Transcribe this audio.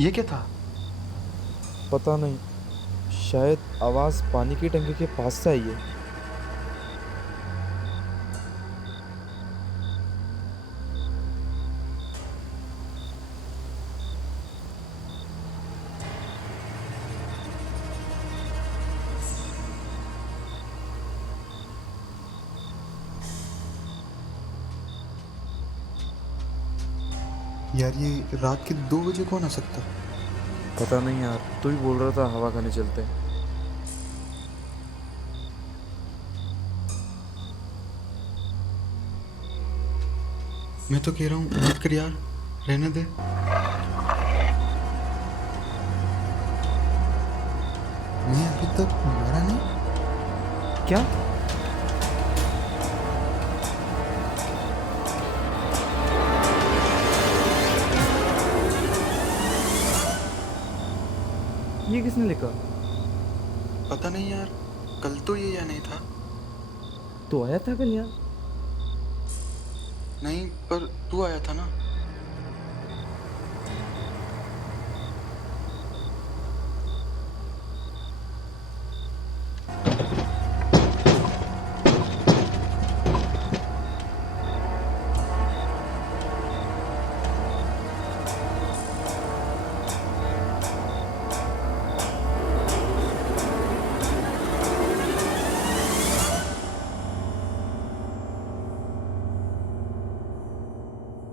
ये क्या था? पता नहीं, शायद आवाज पानी की टंकी के पास से आई है। यार ये रात के 2 बजे कौन आ सकता? पता नहीं यार, तू ही बोल रहा था हवा खाने चलते। मैं तो कह रहा हूँ मत कर यार, रहने दे। मैं अभी तक मरा नहीं। क्या? ये किसने लिखा? पता नहीं यार, कल तो ये या नहीं था। तू आया था कल यहाँ? नहीं, पर तू आया था ना।